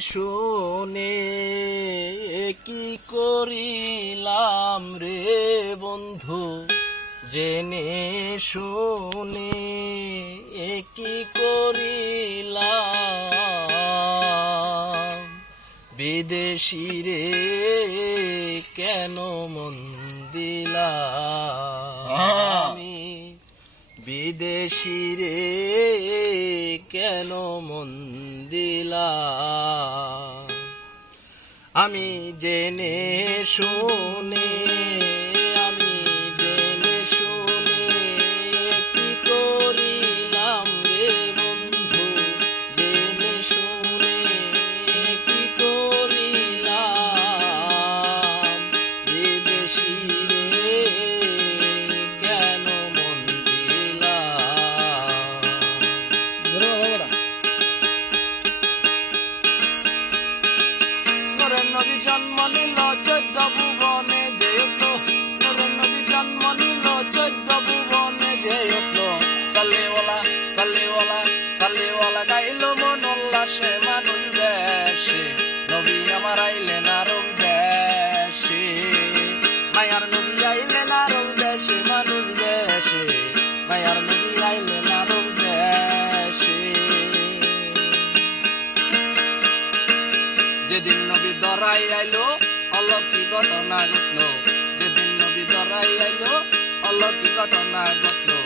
শুনে কি করিলাম রে বন্ধু? জেনে শুনে কি করিলাম? বিদেশি রে কেন মন দিলাম বিদেশি রে কেন মন দিলা? আমি জেনে শুনে ঘটনা ঘটলো। যেদিন নবী দরাই আইলো অলৌকিক ঘটনা ঘটলো।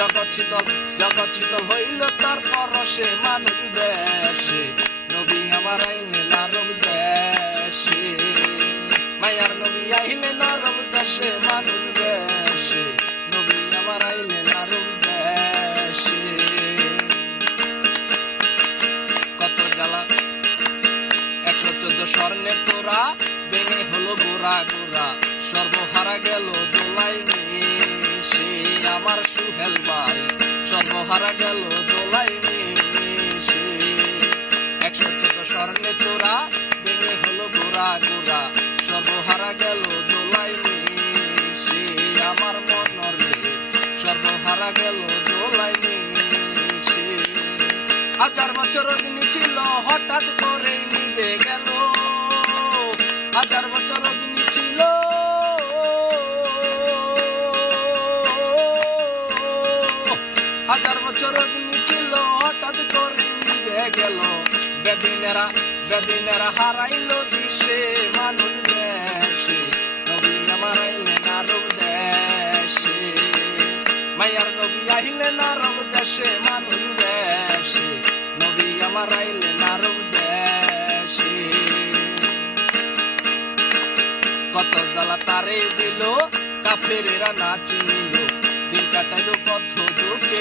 জগৎ শীতল জগৎ শীতল হইল তার পরশে মানুষ বেশে নবী আমার আইলে নারব দেশে। মায়ার নবী আইলে নারব দেশে মানুষ বেশে নবী আমার আইলে নারব দেশে। কত জ্বালা, একশো চোদ্দ স্বর্ণের তোরা ভেঙে হলো গোরা আমার সুহেল ভাই। সর্বহারা গেল দোলাই সে একশো চোদ্দ স্বর্ণের তোরা ভেঙে হলো গোরা গোরা। সর্বহারা গেল দোলাই সে আমার মনরে সর্বহারা গেল দোলাই সে হাজার বছর অগ্নি ছিল, হঠাৎ করে নিবে হাজার বছর অগ্নি ছিল হঠাৎ করে নিবে গেল। বেদিনেরা বেদিনেরা হারাইলো দিশে, মানুষ দেশে নবী আমার আরব দেশে। মায়ার নবী আরব দেশে, মানুষ দেশে নবী আরব দেশে। কত জ্বালা তারে দিল, কাফেরেরা নাচি নিল দিন কাটাইলো দুঃখে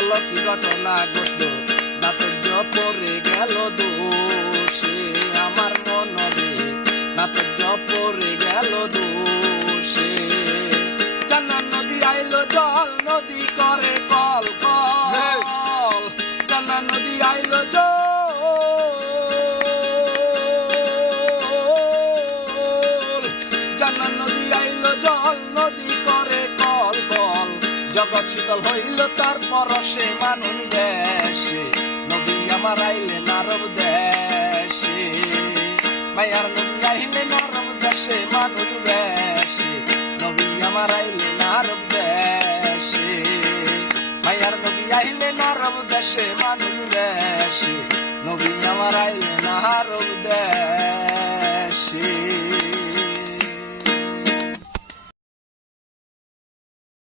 অলকি ঘটনা ঘটল? দাতব্য পরে গেল দোষে। আমার মনরে দাতব্য পরে গেল দোষে। জগৎ শীতল হইল তার পরশে মানুষ দেশে নবী আমার আইলে নারব দেশে। মায়ার নবী আইলে নারব দেশে, মানুষ দেশে নবী আমার আইলে নারব দেশে। মায়ার নবী আইলে নারব দেশে, মানুষ দেশে নবী আমার আইলে না হারো